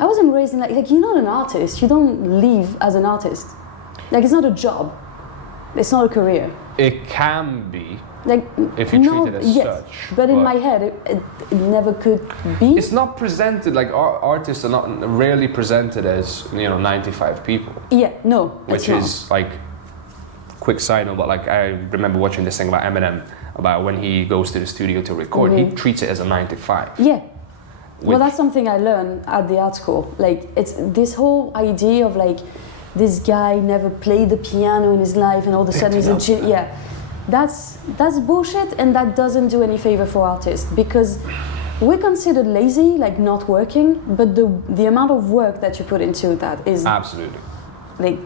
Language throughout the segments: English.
I wasn't raised in like you're not an artist. You don't live as an artist. Like it's not a job. It's not a career. It can be. Like if you treat it as such. But in my head, it never could be. It's not presented like artists are not rarely presented as 95 people. Yeah, no. Which is like, quick side note, but like I remember watching this thing about Eminem about when he goes to the studio to record, he treats it as a 9 to 5. Yeah. Well, that's something I learned at the art school. Like it's this whole idea of like this guy never played the piano in his life, and all of a sudden he's a genius. Yeah. That's bullshit, and that doesn't do any favor for artists, because we're considered lazy, like not working, but the amount of work that you put into that is absolutely like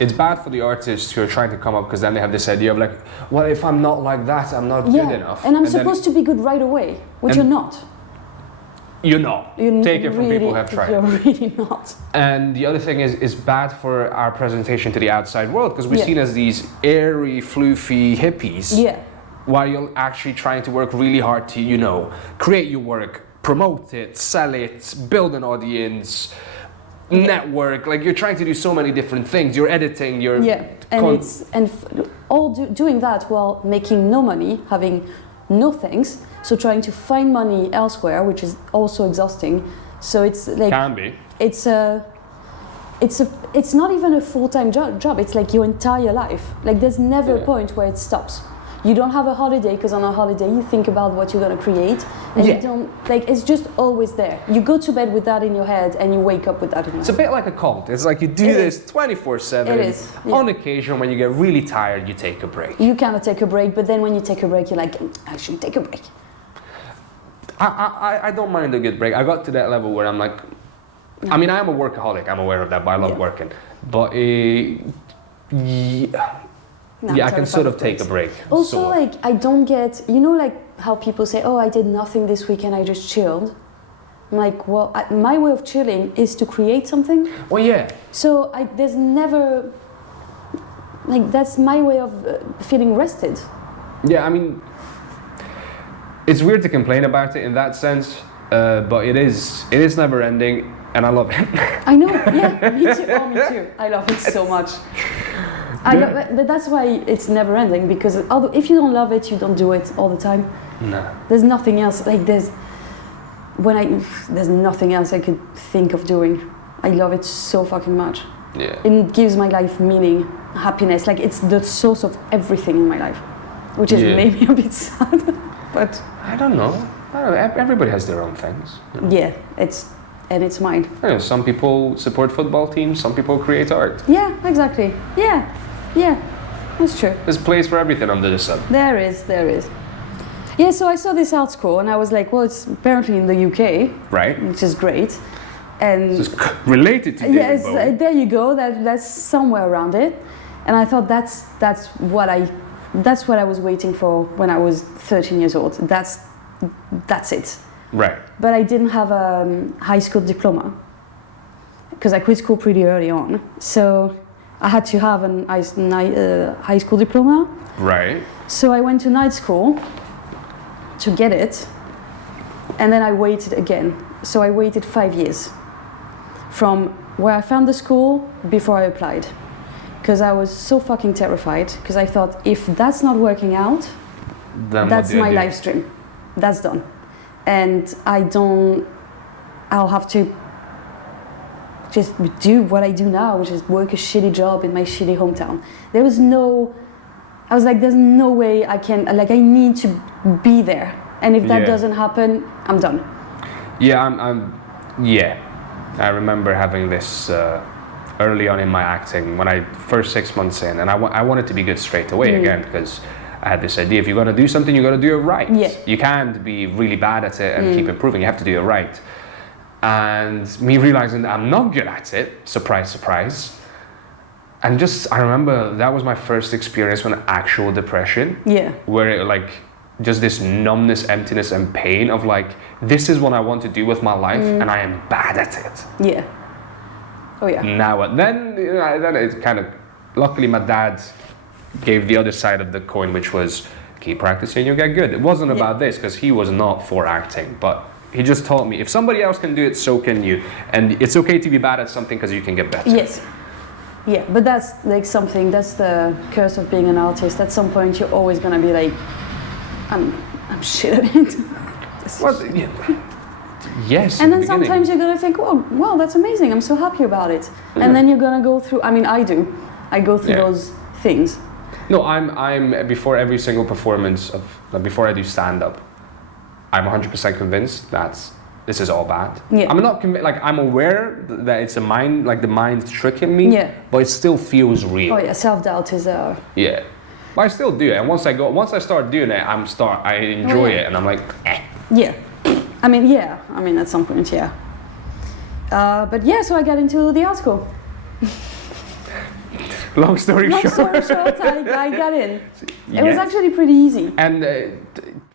it's bad for the artists who are trying to come up, because then they have this idea of like, well, if I'm not like that, I'm not good enough, and I'm supposed to be good right away, which you're not. You're not. Take it from people who have tried. You're really not. And the other thing is bad for our presentation to the outside world, because we're seen as these airy, floofy hippies. Yeah. While you're actually trying to work really hard to, create your work, promote it, sell it, build an audience, network. Like you're trying to do so many different things. You're editing. You're doing that while making no money, having no things. So trying to find money elsewhere, which is also exhausting. So it's like can be. It's not even a full-time job. It's like your entire life. Like there's never a point where it stops. You don't have a holiday, because on a holiday you think about what you're gonna create, and you don't it's just always there. You go to bed with that in your head, and you wake up with that in your head. It's a bit like a cult. It's like you do this 24/7. It is. Yeah. On occasion, when you get really tired, you take a break. You cannot take a break, but then when you take a break, you're like, I should take a break. I don't mind a good break. I got to that level where I'm like, I mean, I am a workaholic. I'm aware of that, but I love working. But I can sort of take a break. Also, like, I don't get, like how people say, oh, I did nothing this weekend, I just chilled. I'm like, well, my way of chilling is to create something. Well, yeah. So there's never, like, that's my way of feeling rested. Yeah, I mean, it's weird to complain about it in that sense, but it is never ending, and I love it. I know, yeah, me too. Oh, me too. I love it so much. But that's why it's never ending, because if you don't love it, you don't do it all the time. No. There's nothing else. Like there's nothing else I could think of doing. I love it so fucking much. Yeah. It gives my life meaning, happiness. Like it's the source of everything in my life, which is maybe a bit sad, but I don't know. Everybody has their own things. Yeah, it's mine. Some people support football teams. Some people create art. Yeah, exactly. Yeah, that's true. There's a place for everything under the sun. There is. Yeah, so I saw this art school, and I was like, well, it's apparently in the UK, right? Which is great, and it's related to David Bowie. There you go. That's somewhere around it, and I thought that's what I was waiting for when I was 13 years old. That's it. Right. But I didn't have a high school diploma, because I quit school pretty early on. So I had to have a high school diploma. Right. So I went to night school to get it, and then I waited again. So I waited 5 years from where I found the school before I applied, because I was so fucking terrified, because I thought, if that's not working out, then that's my live stream. That's done. And I'll have to just do what I do now, which is work a shitty job in my shitty hometown. I was like, there's no way I can, like, I need to be there. And if that doesn't happen, I'm done. Yeah, I remember having this early on in my acting, when I first 6 months in, and I wanted to be good straight away again, because I had this idea, if you're going to do something, you've got to do it right. Yeah. You can't be really bad at it and keep improving. You have to do it right. And me realizing that I'm not good at it, surprise, surprise. And I remember that was my first experience with actual depression. Yeah. Where it, like, just this numbness, emptiness, and pain of like, this is what I want to do with my life, and I am bad at it. Yeah. Oh yeah. Then it kind of, luckily my dad gave the other side of the coin, which was keep practicing, you'll get good. It wasn't about this, because he was not for acting, but he just taught me if somebody else can do it, so can you, and it's okay to be bad at something because you can get better. Yes. Yeah, but that's like something. That's the curse of being an artist. At some point, you're always gonna be like, I'm shit at it. Well, yeah. Yes. And then sometimes you're gonna think, well, that's amazing. I'm so happy about it. And then you're gonna go through. I mean, I do. I go through those things. No, I'm before every single performance of before I do stand up, I'm 100% convinced that this is all bad. Yeah. I'm not I'm aware that it's the mind tricking me. Yeah. But it still feels real. Oh yeah, self-doubt is Yeah. But I still do it, and once I start doing it, I enjoy it, and I'm like, eh. Yeah. I mean, at some point, yeah. But yeah, so I got into the art school. Long story short, I got in. It was actually pretty easy. And